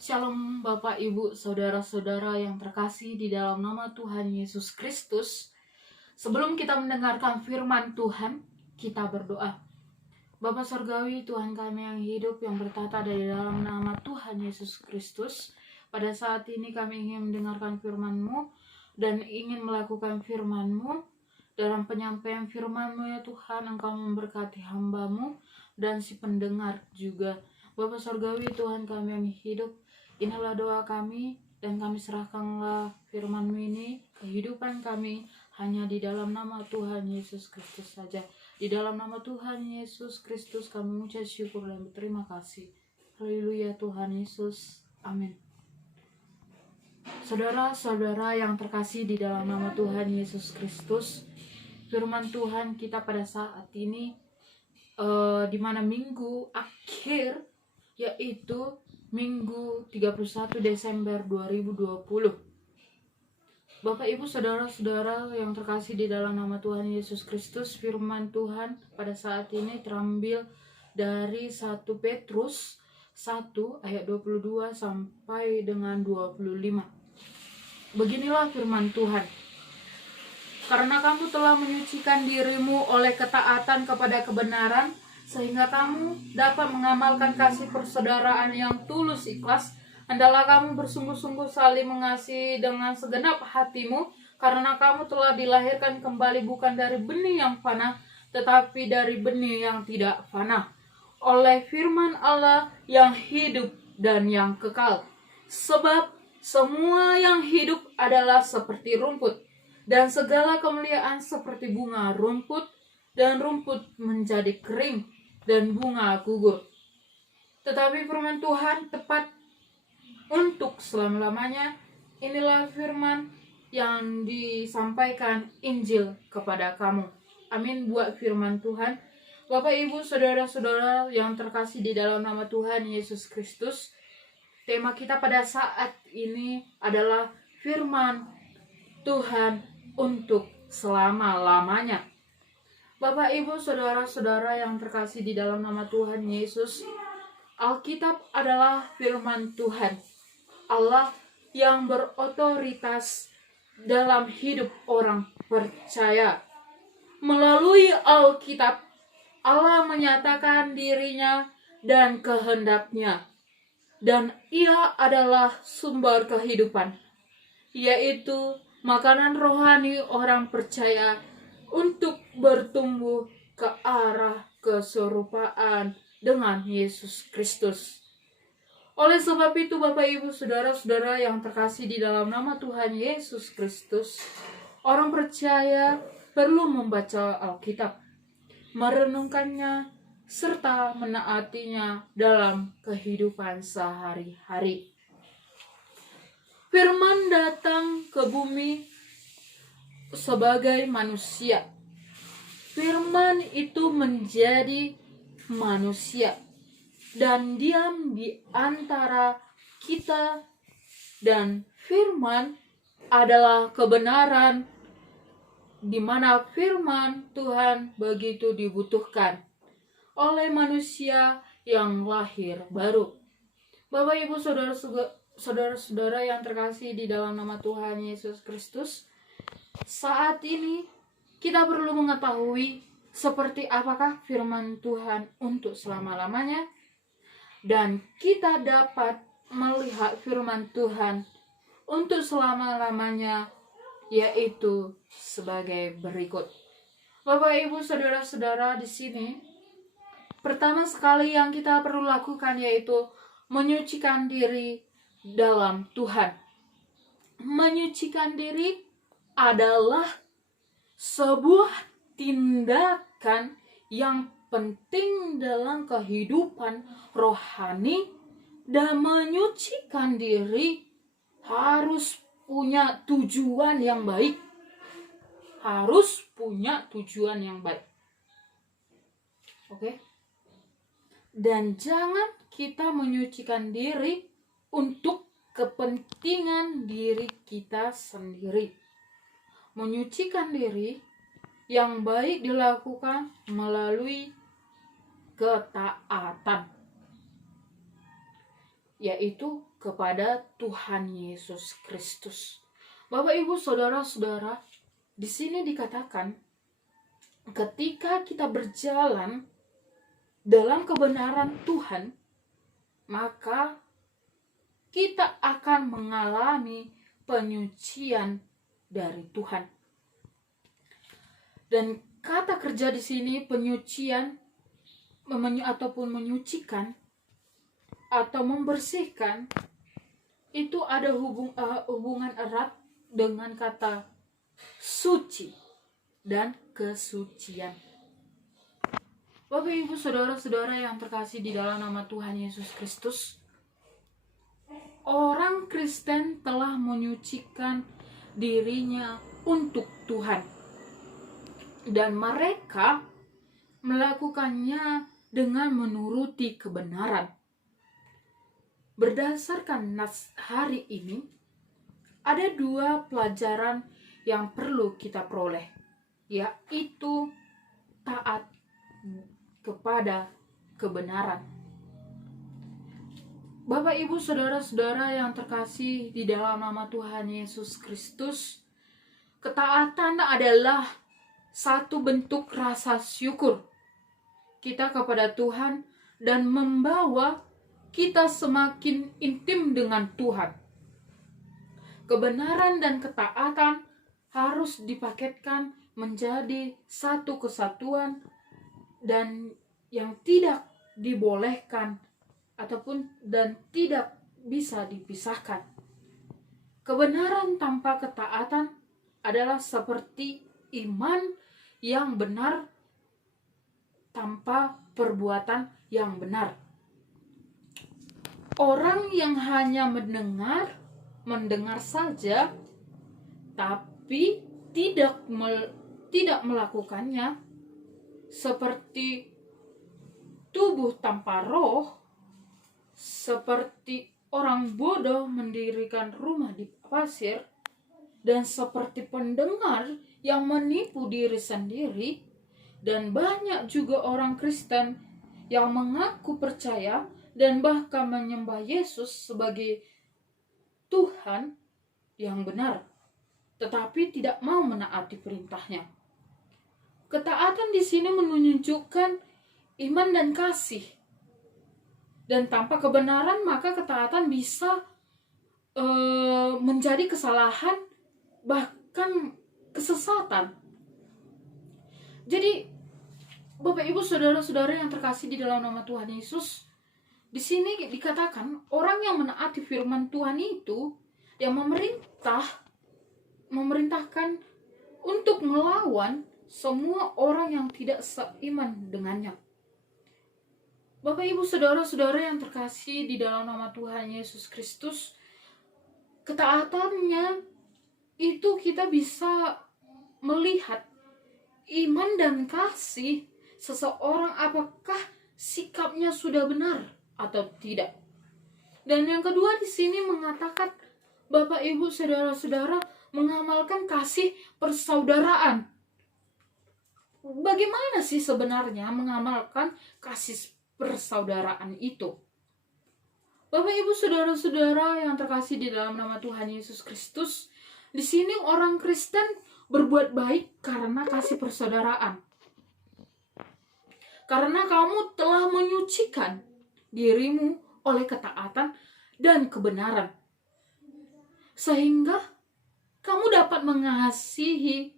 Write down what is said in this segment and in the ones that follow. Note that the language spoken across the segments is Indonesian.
Shalom Bapak Ibu Saudara-saudara yang terkasih di dalam nama Tuhan Yesus Kristus. Sebelum kita mendengarkan firman Tuhan, kita berdoa. Bapa Surgawi, Tuhan kami yang hidup, yang bertata di dalam nama Tuhan Yesus Kristus. Pada saat ini kami ingin mendengarkan firman-Mu dan ingin melakukan firman-Mu. Dalam penyampaian firman-Mu ya Tuhan, Engkau memberkati hamba-Mu dan si pendengar juga. Bapa Surgawi, Tuhan kami yang hidup, inilah doa kami dan kami serahkanlah firman-Mu ini, kehidupan kami hanya di dalam nama Tuhan Yesus Kristus saja. Di dalam nama Tuhan Yesus Kristus kami mengucap syukur dan berterima kasih. Haleluya Tuhan Yesus. Amin. Saudara-saudara yang terkasih di dalam nama Tuhan Yesus Kristus, firman Tuhan kita pada saat ini di mana minggu akhir, yaitu Minggu 31 Desember 2020. Bapak Ibu Saudara-saudara yang terkasih di dalam nama Tuhan Yesus Kristus, firman Tuhan pada saat ini terambil dari 1 Petrus 1 ayat 22 sampai dengan 25. Beginilah firman Tuhan. Karena kamu telah menyucikan dirimu oleh ketaatan kepada kebenaran, sehingga kamu dapat mengamalkan kasih persaudaraan yang tulus ikhlas, hendaklah kamu bersungguh-sungguh saling mengasihi dengan segenap hatimu, karena kamu telah dilahirkan kembali bukan dari benih yang fana, tetapi dari benih yang tidak fana, oleh firman Allah yang hidup dan yang kekal. Sebab semua yang hidup adalah seperti rumput, dan segala kemuliaan seperti bunga rumput, dan rumput menjadi kering, dan bunga gugur. Tetapi firman Tuhan tepat untuk selama-lamanya. Inilah firman yang disampaikan Injil kepada kamu. Amin buat firman Tuhan. Bapak Ibu Saudara-saudara yang terkasih di dalam nama Tuhan Yesus Kristus, tema kita pada saat ini adalah firman Tuhan untuk selama-lamanya. Bapak Ibu Saudara-saudara yang terkasih di dalam nama Tuhan Yesus, Alkitab adalah firman Tuhan, Allah yang berotoritas dalam hidup orang percaya. Melalui Alkitab, Allah menyatakan dirinya dan kehendaknya, dan Ia adalah sumber kehidupan, yaitu makanan rohani orang percaya untuk bertumbuh ke arah keserupaan dengan Yesus Kristus. Oleh sebab itu Bapak Ibu Saudara-saudara yang terkasih di dalam nama Tuhan Yesus Kristus, orang percaya perlu membaca Alkitab, merenungkannya, serta menaatinya dalam kehidupan sehari-hari. Firman datang ke bumi sebagai manusia. Firman itu menjadi manusia dan diam di antara kita, dan firman adalah kebenaran, di mana firman Tuhan begitu dibutuhkan oleh manusia yang lahir baru. Bapak Ibu saudara-saudara yang terkasih di dalam nama Tuhan Yesus Kristus, saat ini kita perlu mengetahui seperti apakah firman Tuhan untuk selama-lamanya, dan kita dapat melihat firman Tuhan untuk selama-lamanya yaitu sebagai berikut. Bapak Ibu saudara-saudara di sini, pertama sekali yang kita perlu lakukan yaitu menyucikan diri dalam Tuhan. Menyucikan diri adalah sebuah tindakan yang penting dalam kehidupan rohani, dan menyucikan diri harus punya tujuan yang baik. Harus punya tujuan yang baik. Oke? Dan jangan kita menyucikan diri untuk kepentingan diri kita sendiri. Menyucikan diri yang baik dilakukan melalui ketaatan. yaitu kepada Tuhan Yesus Kristus. Bapak, Ibu, saudara-saudara, di sini dikatakan ketika kita berjalan dalam kebenaran Tuhan, maka kita akan mengalami penyucian dari Tuhan. Dan kata kerja di sini penyucian ataupun menyucikan atau membersihkan itu ada hubungan erat dengan kata suci dan kesucian. Bapak, Ibu, saudara-saudara yang terkasih di dalam nama Tuhan Yesus Kristus, orang Kristen telah menyucikan dirinya untuk Tuhan, dan mereka melakukannya dengan menuruti kebenaran. Berdasarkan nas hari ini, ada 2 pelajaran yang perlu kita peroleh, yaitu taat kepada kebenaran. Bapak, Ibu, saudara-saudara yang terkasih di dalam nama Tuhan Yesus Kristus, ketaatan adalah satu bentuk rasa syukur kita kepada Tuhan dan membawa kita semakin intim dengan Tuhan. Kebenaran dan ketaatan harus dipaketkan menjadi satu kesatuan dan yang tidak dibolehkan dan tidak bisa dipisahkan. Kebenaran tanpa ketaatan adalah seperti iman yang benar tanpa perbuatan yang benar. Orang yang hanya mendengar saja tapi tidak melakukannya, seperti tubuh tanpa roh, seperti orang bodoh mendirikan rumah di pasir, dan seperti pendengar yang menipu diri sendiri. Dan banyak juga orang Kristen yang mengaku percaya dan bahkan menyembah Yesus sebagai Tuhan yang benar, tetapi tidak mau menaati perintahnya. Ketaatan di sini menunjukkan iman dan kasih. Dan tanpa kebenaran maka ketaatan bisa menjadi kesalahan, bahkan kesesatan. Jadi Bapak, Ibu, saudara-saudara yang terkasih di dalam nama Tuhan Yesus, di sini dikatakan orang yang menaati firman Tuhan itu yang memerintahkan untuk melawan semua orang yang tidak seiman dengannya. Bapak, Ibu, saudara-saudara yang terkasih di dalam nama Tuhan Yesus Kristus, ketaatannya itu kita bisa melihat iman dan kasih seseorang, apakah sikapnya sudah benar atau tidak. Dan yang kedua di sini mengatakan Bapak, Ibu, saudara-saudara mengamalkan kasih persaudaraan. Bagaimana sih sebenarnya mengamalkan kasih persaudaraan itu? Bapak, Ibu, saudara-saudara yang terkasih di dalam nama Tuhan Yesus Kristus, di sini orang Kristen berbuat baik karena kasih persaudaraan. Karena kamu telah menyucikan dirimu oleh ketaatan dan kebenaran, sehingga kamu dapat mengasihi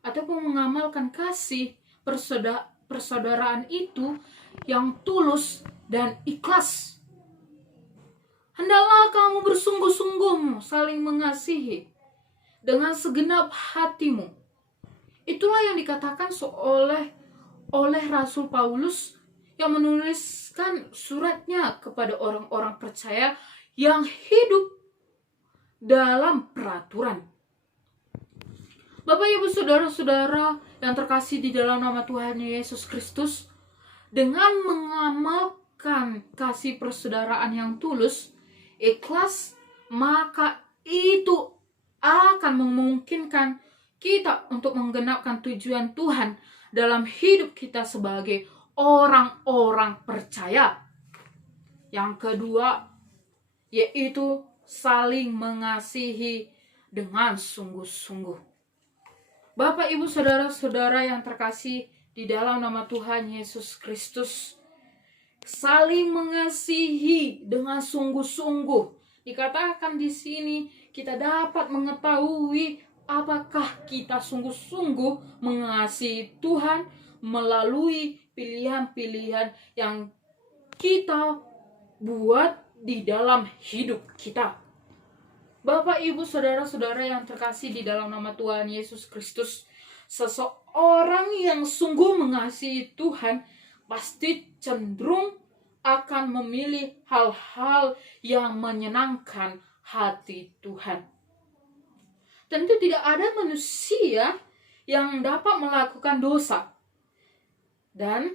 ataupun mengamalkan kasih persaudaraan itu yang tulus dan ikhlas. Hendaklah kamu bersungguh-sungguh saling mengasihi dengan segenap hatimu. Itulah yang dikatakan oleh Rasul Paulus yang menuliskan suratnya kepada orang-orang percaya yang hidup dalam peraturan. Bapak, Ibu, saudara-saudara yang terkasih di dalam nama Tuhan Yesus Kristus, dengan mengamalkan kasih persaudaraan yang tulus, ikhlas, maka itu akan memungkinkan kita untuk menggenapkan tujuan Tuhan dalam hidup kita sebagai orang-orang percaya. Yang kedua, yaitu saling mengasihi dengan sungguh-sungguh. Bapak, Ibu, saudara-saudara yang terkasih di dalam nama Tuhan Yesus Kristus, saling mengasihi dengan sungguh-sungguh. Dikatakan di sini kita dapat mengetahui apakah kita sungguh-sungguh mengasihi Tuhan melalui pilihan-pilihan yang kita buat di dalam hidup kita. Bapak, Ibu, saudara-saudara yang terkasih di dalam nama Tuhan Yesus Kristus, seseorang yang sungguh mengasihi Tuhan pasti cenderung akan memilih hal-hal yang menyenangkan hati Tuhan. Tentu tidak ada manusia yang dapat melakukan dosa, dan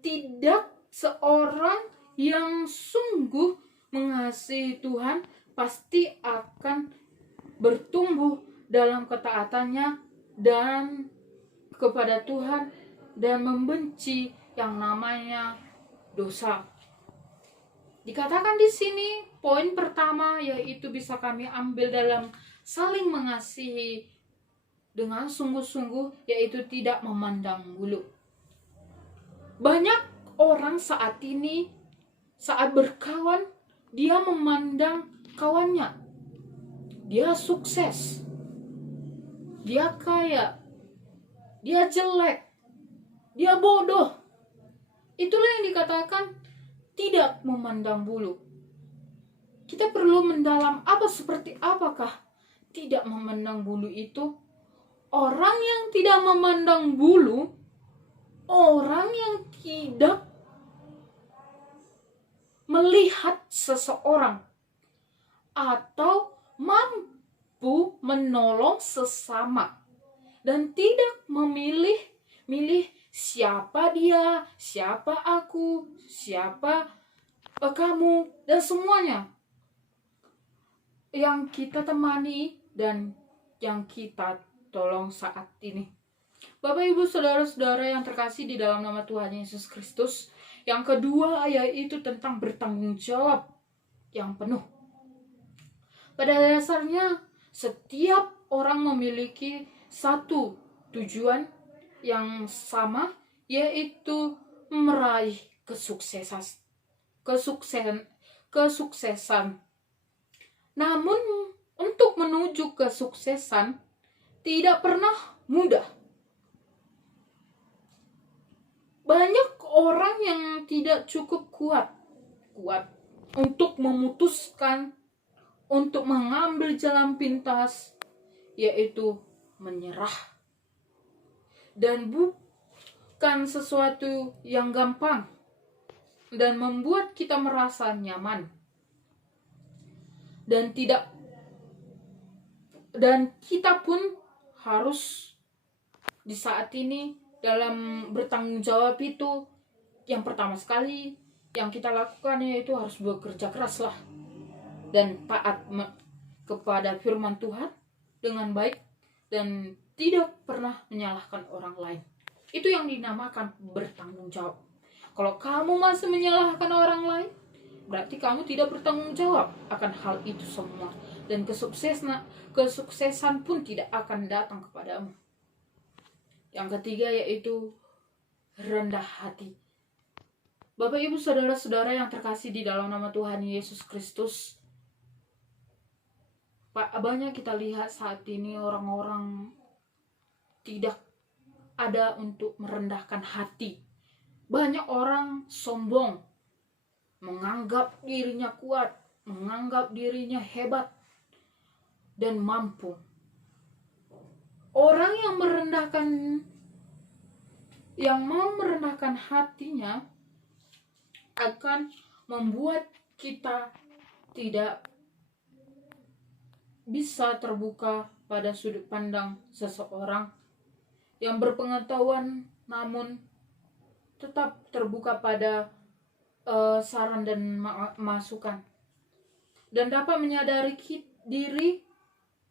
tidak seorang yang sungguh mengasihi Tuhan pasti akan bertumbuh dalam ketaatannya dan kepada Tuhan dan membenci yang namanya dosa. Dikatakan di sini poin pertama yaitu bisa kami ambil dalam saling mengasihi dengan sungguh-sungguh, yaitu tidak memandang bulu. Banyak orang saat ini saat berkawan dia memandang kawannya, dia sukses, dia kaya, dia jelek, dia bodoh. Itulah yang dikatakan tidak memandang bulu. Kita perlu mendalam seperti apakah tidak memandang bulu itu. Orang yang tidak memandang bulu, orang yang tidak melihat seseorang atau mampu menolong sesama dan tidak memilih siapa dia, siapa aku, siapa kamu, dan semuanya yang kita temani dan yang kita tolong saat ini. Bapak, Ibu, saudara-saudara yang terkasih di dalam nama Tuhan Yesus Kristus, yang kedua yaitu tentang bertanggung jawab yang penuh. Pada dasarnya setiap orang memiliki satu tujuan yang sama, yaitu meraih kesuksesan. Namun untuk menuju kesuksesan tidak pernah mudah. Banyak orang yang tidak cukup kuat untuk memutuskan untuk mengambil jalan pintas, yaitu menyerah. Dan bukan sesuatu yang gampang dan membuat kita merasa nyaman. Dan kita pun harus di saat ini dalam bertanggung jawab itu, yang pertama sekali yang kita lakukan yaitu harus bekerja keraslah dan taat kepada firman Tuhan dengan baik dan tidak pernah menyalahkan orang lain. Itu yang dinamakan bertanggung jawab. Kalau kamu masih menyalahkan orang lain, berarti kamu tidak bertanggung jawab akan hal itu semua, dan kesuksesan pun tidak akan datang kepadamu. Yang ketiga yaitu rendah hati. Bapak, Ibu, saudara-saudara yang terkasih di dalam nama Tuhan Yesus Kristus, banyak kita lihat saat ini orang-orang tidak ada untuk merendahkan hati. Banyak orang sombong, menganggap dirinya kuat, menganggap dirinya hebat dan mampu. Orang yang mau merendahkan hatinya akan membuat kita tidak bisa terbuka pada sudut pandang seseorang yang berpengetahuan, namun tetap terbuka pada saran dan masukan, dan dapat menyadari diri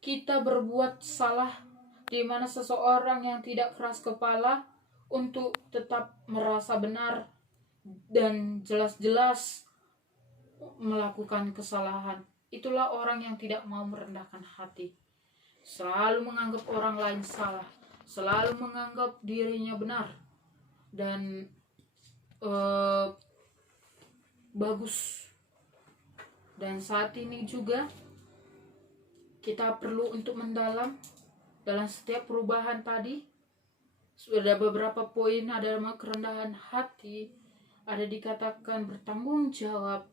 kita berbuat salah, di mana seseorang yang tidak keras kepala untuk tetap merasa benar dan jelas-jelas melakukan kesalahan. Itulah orang yang tidak mau merendahkan hati. Selalu menganggap orang lain salah, selalu menganggap dirinya benar dan bagus. Dan saat ini juga kita perlu untuk mendalam dalam setiap perubahan tadi. Sudah beberapa poin, ada kerendahan hati, ada dikatakan bertanggung jawab.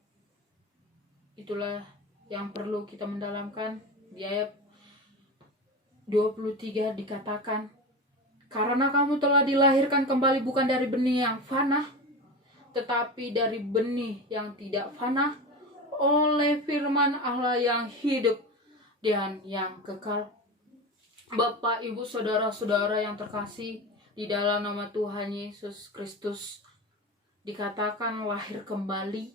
Itulah yang perlu kita mendalamkan. Di ayat 23 dikatakan, karena kamu telah dilahirkan kembali bukan dari benih yang fana, tetapi dari benih yang tidak fana, oleh firman Allah yang hidup dan yang kekal. Bapak, Ibu, saudara-saudara yang terkasih di dalam nama Tuhan Yesus Kristus, dikatakan lahir kembali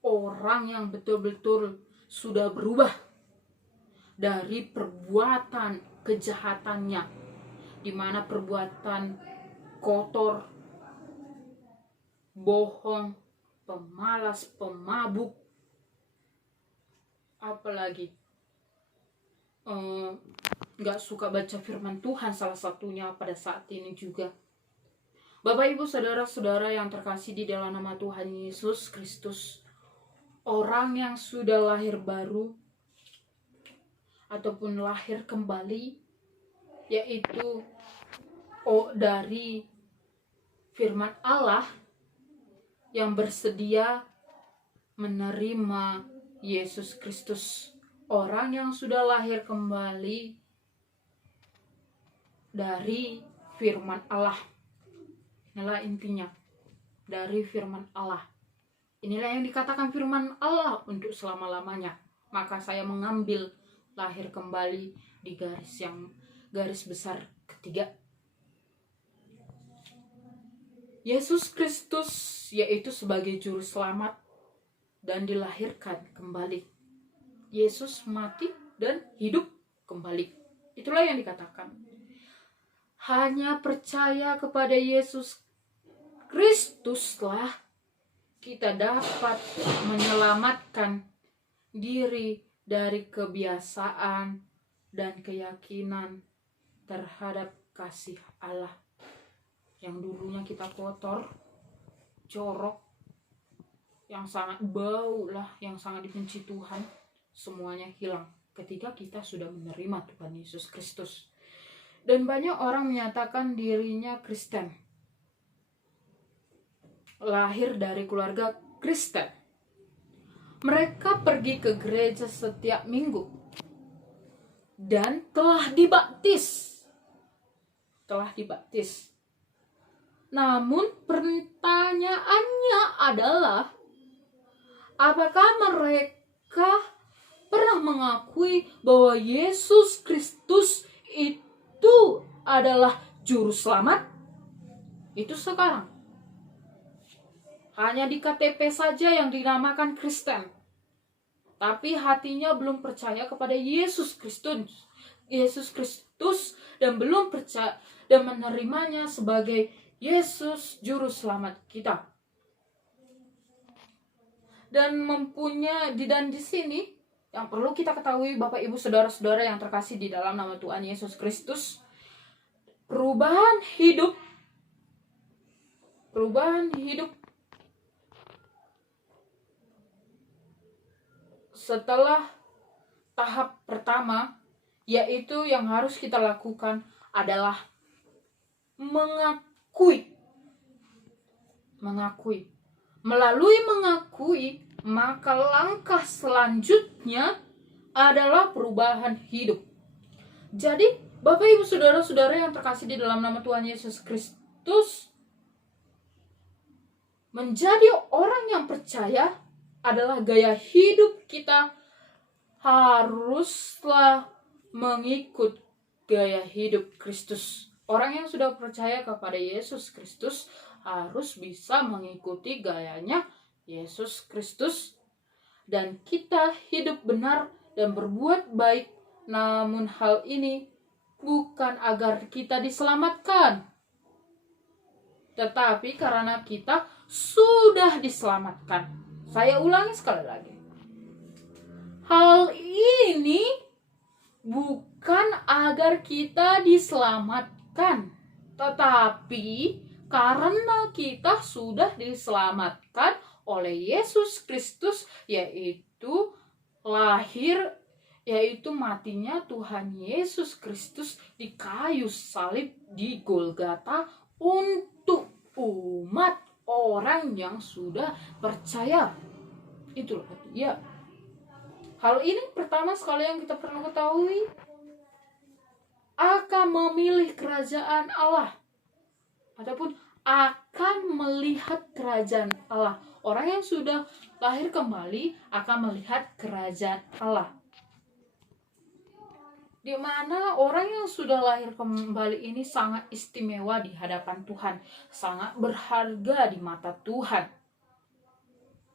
orang yang betul-betul sudah berubah dari perbuatan kejahatannya, di mana perbuatan kotor, bohong, pemalas, pemabuk, apalagi gak suka baca firman Tuhan, salah satunya pada saat ini juga. Bapak, Ibu, saudara-saudara yang terkasih di dalam nama Tuhan Yesus Kristus, orang yang sudah lahir baru ataupun lahir kembali, yaitu dari firman Allah, yang bersedia menerima Yesus Kristus. Orang yang sudah lahir kembali dari firman Allah. Inilah intinya, dari firman Allah. Inilah yang dikatakan firman Allah untuk selama-lamanya. Maka saya mengambil lahir kembali di garis besar ketiga. Yesus Kristus yaitu sebagai juru selamat dan dilahirkan kembali. Yesus mati dan hidup kembali. Itulah yang dikatakan. Hanya percaya kepada Yesus Kristuslah kita dapat menyelamatkan diri dari kebiasaan dan keyakinan terhadap kasih Allah. Yang dulunya kita kotor, jorok, yang sangat bau lah, yang sangat dibenci Tuhan, semuanya hilang ketika kita sudah menerima Tuhan Yesus Kristus. Dan banyak orang menyatakan dirinya Kristen, lahir dari keluarga Kristen. Mereka pergi ke gereja setiap minggu dan telah dibaptis. Namun pertanyaannya adalah, apakah mereka pernah mengakui bahwa Yesus Kristus itu adalah juru selamat? Itu sekarang hanya di KTP saja yang dinamakan Kristen, tapi hatinya belum percaya kepada Yesus Kristus dan belum percaya dan menerimanya sebagai Yesus juru selamat kita. Dan di sini yang perlu kita ketahui, Bapak, Ibu, saudara-saudara yang terkasih di dalam nama Tuhan Yesus Kristus, perubahan hidup setelah tahap pertama, yaitu yang harus kita lakukan adalah mengakui. Melalui mengakui, maka langkah selanjutnya adalah perubahan hidup. Jadi, Bapak, Ibu, saudara-saudara yang terkasih di dalam nama Tuhan Yesus Kristus, menjadi orang yang percaya adalah gaya hidup kita haruslah mengikut gaya hidup Kristus. Orang yang sudah percaya kepada Yesus Kristus harus bisa mengikuti gayanya Yesus Kristus, dan kita hidup benar dan berbuat baik. Namun hal ini bukan agar kita diselamatkan, tetapi karena kita sudah diselamatkan, Saya ulangi sekali lagi. Hal ini bukan agar kita diselamatkan, tetapi karena kita sudah diselamatkan oleh Yesus Kristus, yaitu matinya Tuhan Yesus Kristus di kayu salib di Golgota untuk umat orang yang sudah percaya. Itulah ya. Hal ini pertama sekali yang kita perlu ketahui, akan memilih kerajaan Allah ataupun akan melihat kerajaan Allah. Orang yang sudah lahir kembali akan melihat kerajaan Allah. Di mana orang yang sudah lahir kembali ini sangat istimewa di hadapan Tuhan, sangat berharga di mata Tuhan.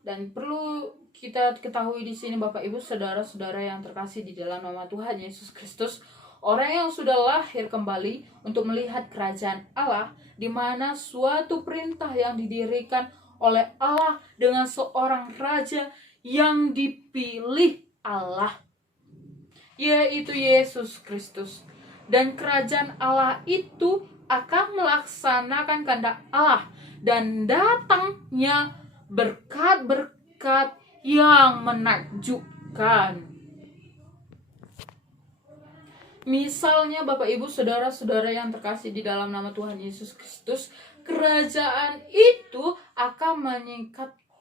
Dan perlu kita ketahui di sini Bapak Ibu saudara-saudara yang terkasih di dalam nama Tuhan Yesus Kristus, orang yang sudah lahir kembali untuk melihat kerajaan Allah, di mana suatu perintah yang didirikan oleh Allah dengan seorang raja yang dipilih Allah, yaitu Yesus Kristus. Dan kerajaan Allah itu akan melaksanakan kehendak Allah dan datangnya berkat-berkat yang menakjubkan. Misalnya Bapak Ibu saudara-saudara yang terkasih di dalam nama Tuhan Yesus Kristus, kerajaan itu akan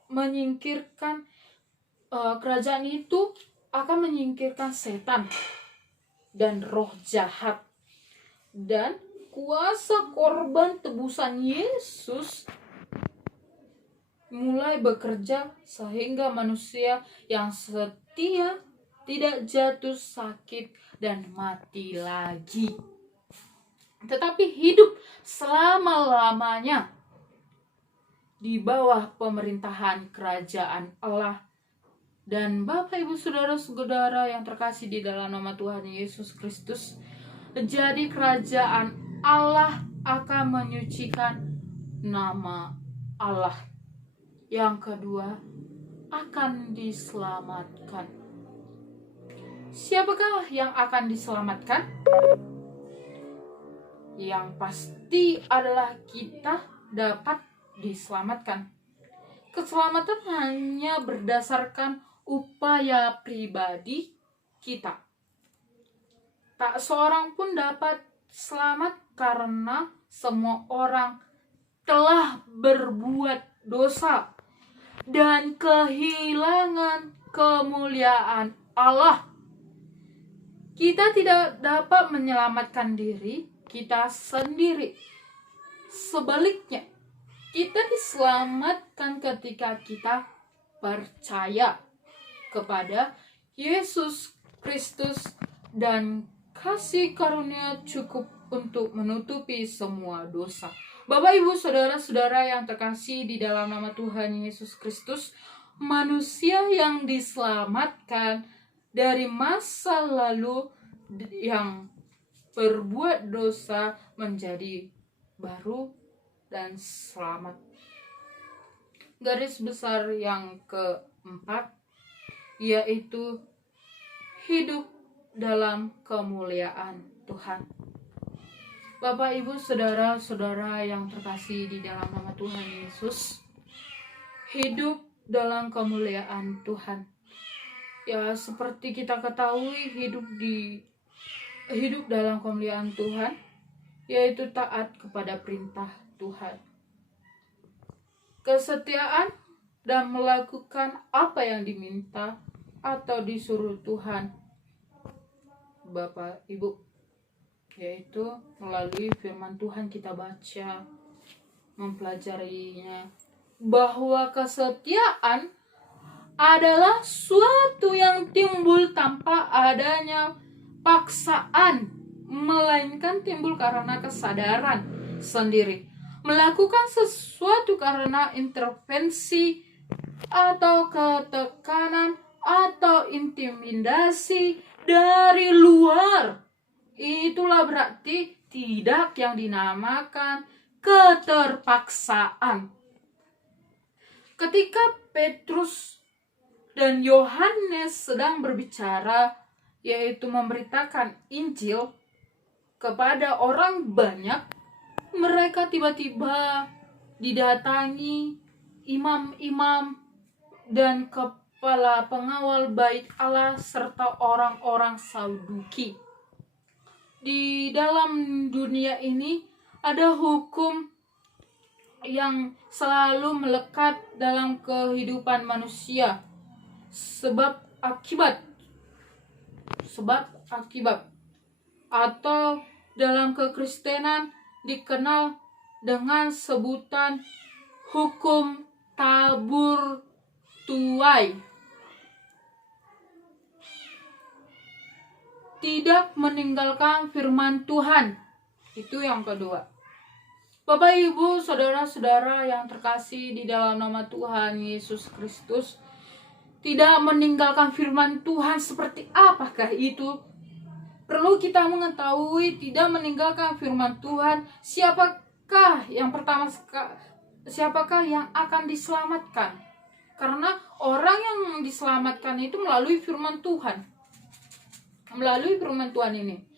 menyingkirkan kerajaan itu akan menyingkirkan setan dan roh jahat, dan kuasa korban tebusan Yesus mulai bekerja sehingga manusia yang setia tidak jatuh sakit dan mati lagi, tetapi hidup selama-lamanya di bawah pemerintahan kerajaan Allah. Dan Bapak Ibu saudara-saudara yang terkasih di dalam nama Tuhan Yesus Kristus, jadi kerajaan Allah akan menyucikan nama Allah. Yang kedua, akan diselamatkan. Siapakah yang akan diselamatkan? Yang pasti adalah kita dapat diselamatkan. Keselamatan hanya berdasarkan upaya pribadi kita. Tak seorang pun dapat selamat karena semua orang telah berbuat dosa dan kehilangan kemuliaan Allah. Kita tidak dapat menyelamatkan diri kita sendiri. Sebaliknya, kita diselamatkan ketika kita percaya kepada Yesus Kristus dan kasih karunia cukup untuk menutupi semua dosa. Bapak Ibu saudara-saudara yang terkasih di dalam nama Tuhan Yesus Kristus, manusia yang diselamatkan dari masa lalu yang berbuat dosa menjadi baru dan selamat. Garis besar yang keempat, yaitu hidup dalam kemuliaan Tuhan. Bapak Ibu saudara-saudara yang terkasih di dalam nama Tuhan Yesus, hidup dalam kemuliaan Tuhan. Ya, seperti kita ketahui, hidup dalam kemuliaan Tuhan yaitu taat kepada perintah Tuhan, kesetiaan dan melakukan apa yang diminta atau disuruh Tuhan Bapak Ibu, yaitu melalui firman Tuhan kita baca, mempelajarinya, bahwa kesetiaan adalah suatu yang timbul tanpa adanya paksaan, melainkan timbul karena kesadaran sendiri. Melakukan sesuatu karena intervensi atau ketekanan atau intimidasi dari luar, itulah berarti tidak yang dinamakan keterpaksaan. Ketika Petrus dan Yohanes sedang berbicara, yaitu memberitakan Injil kepada orang banyak, mereka tiba-tiba didatangi imam-imam dan kepala pengawal bait Allah serta orang-orang Saduki. Di dalam dunia ini ada hukum yang selalu melekat dalam kehidupan manusia, sebab akibat, atau dalam kekristenan dikenal dengan sebutan hukum tabur tuai. Tidak meninggalkan firman Tuhan, itu yang kedua. Bapak, Ibu, saudara-saudara yang terkasih di dalam nama Tuhan Yesus Kristus, tidak meninggalkan firman Tuhan seperti apakah itu? Perlu kita mengetahui tidak meninggalkan firman Tuhan, siapakah yang akan diselamatkan? Karena orang yang diselamatkan itu melalui firman Tuhan. Melalui firman Tuhan ini.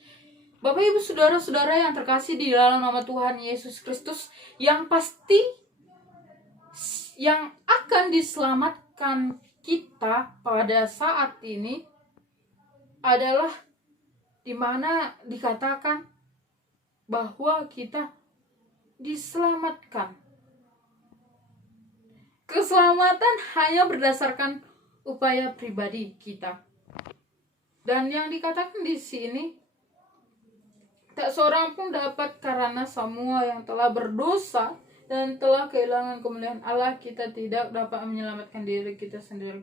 Bapak, Ibu, saudara-saudara yang terkasih di dalam nama Tuhan Yesus Kristus, yang pasti yang akan diselamatkan kita pada saat ini adalah di mana dikatakan bahwa kita diselamatkan. Keselamatan hanya berdasarkan upaya pribadi kita. Dan yang dikatakan di sini, tak seorang pun dapat, karena semua yang telah berdosa dan telah kehilangan kemuliaan Allah. Kita tidak dapat menyelamatkan diri kita sendiri.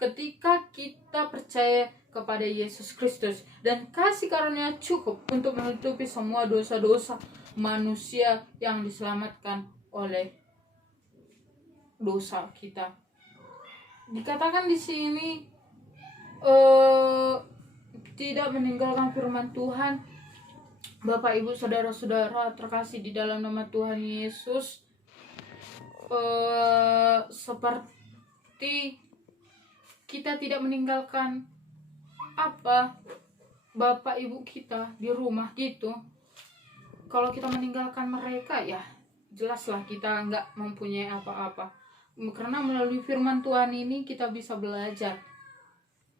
Ketika kita percaya kepada Yesus Kristus, dan kasih karunia cukup untuk menutupi semua dosa-dosa manusia yang diselamatkan oleh dosa kita. Dikatakan di sini tidak meninggalkan firman Tuhan. Bapak, Ibu, saudara-saudara terkasih di dalam nama Tuhan Yesus, seperti kita tidak meninggalkan Bapak Ibu kita di rumah gitu. Kalau kita meninggalkan mereka, ya jelaslah kita nggak mempunyai apa-apa. Karena melalui firman Tuhan ini kita bisa belajar.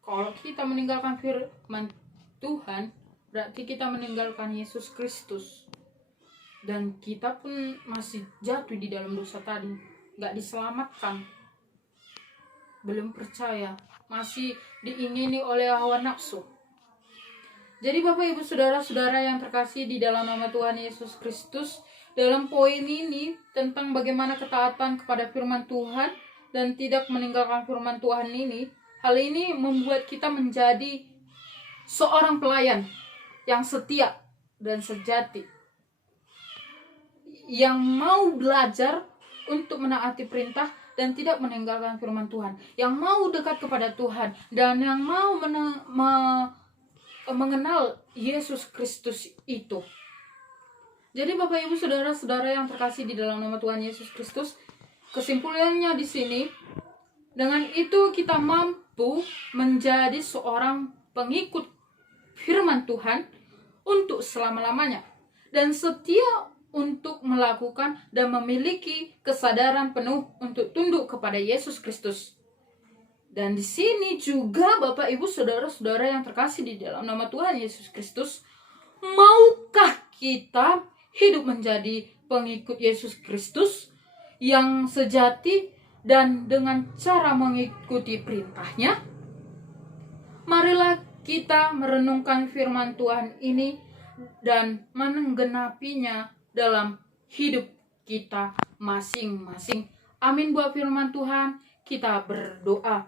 Kalau kita meninggalkan firman Tuhan, berarti kita meninggalkan Yesus Kristus. Dan kita pun masih jatuh di dalam dosa tadi, gak diselamatkan, belum percaya, masih diingini oleh hawa nafsu. Jadi Bapak, Ibu, saudara-saudara yang terkasih di dalam nama Tuhan Yesus Kristus, dalam poin ini tentang bagaimana ketaatan kepada firman Tuhan dan tidak meninggalkan firman Tuhan ini, hal ini membuat kita menjadi seorang pelayan yang setia dan sejati, yang mau belajar untuk menaati perintah dan tidak meninggalkan firman Tuhan, yang mau dekat kepada Tuhan, dan yang mau mengenal Yesus Kristus itu. Jadi Bapak, Ibu, saudara-saudara yang terkasih di dalam nama Tuhan Yesus Kristus, kesimpulannya di sini, dengan itu kita mampu menjadi seorang pengikut firman Tuhan untuk selama-lamanya, dan setia untuk melakukan dan memiliki kesadaran penuh untuk tunduk kepada Yesus Kristus. Dan di sini juga Bapak, Ibu, saudara-saudara yang terkasih di dalam nama Tuhan Yesus Kristus, maukah kita hidup menjadi pengikut Yesus Kristus yang sejati dan dengan cara mengikuti perintahnya? Marilah kita merenungkan firman Tuhan ini dan menggenapinya dalam hidup kita masing-masing. Amin. Buat firman Tuhan, kita berdoa.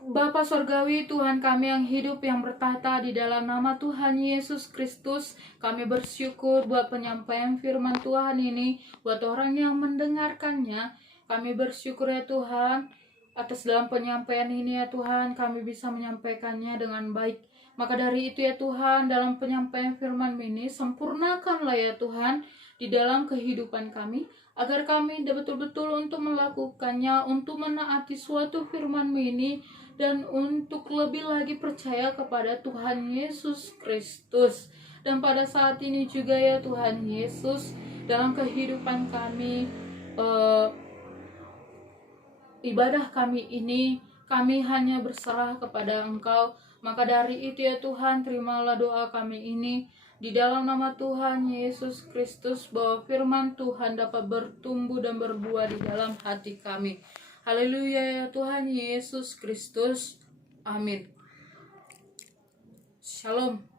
Bapa Sorgawi, Tuhan kami yang hidup, yang bertahta di dalam nama Tuhan Yesus Kristus, kami bersyukur buat penyampaian firman Tuhan ini, buat orang yang mendengarkannya. Kami bersyukur ya Tuhan, atas dalam penyampaian ini ya Tuhan, kami bisa menyampaikannya dengan baik. Maka dari itu ya Tuhan, dalam penyampaian firman ini, sempurnakanlah ya Tuhan, di dalam kehidupan kami, agar kami betul-betul untuk melakukannya, untuk menaati suatu firman-Mu ini, dan untuk lebih lagi percaya kepada Tuhan Yesus Kristus. Dan pada saat ini juga ya Tuhan Yesus, dalam kehidupan kami, ibadah kami ini, kami hanya berserah kepada Engkau. Maka dari itu ya Tuhan, terimalah doa kami ini di dalam nama Tuhan Yesus Kristus, bahwa firman Tuhan dapat bertumbuh dan berbuah di dalam hati kami. Haleluya ya Tuhan Yesus Kristus. Amin. Shalom.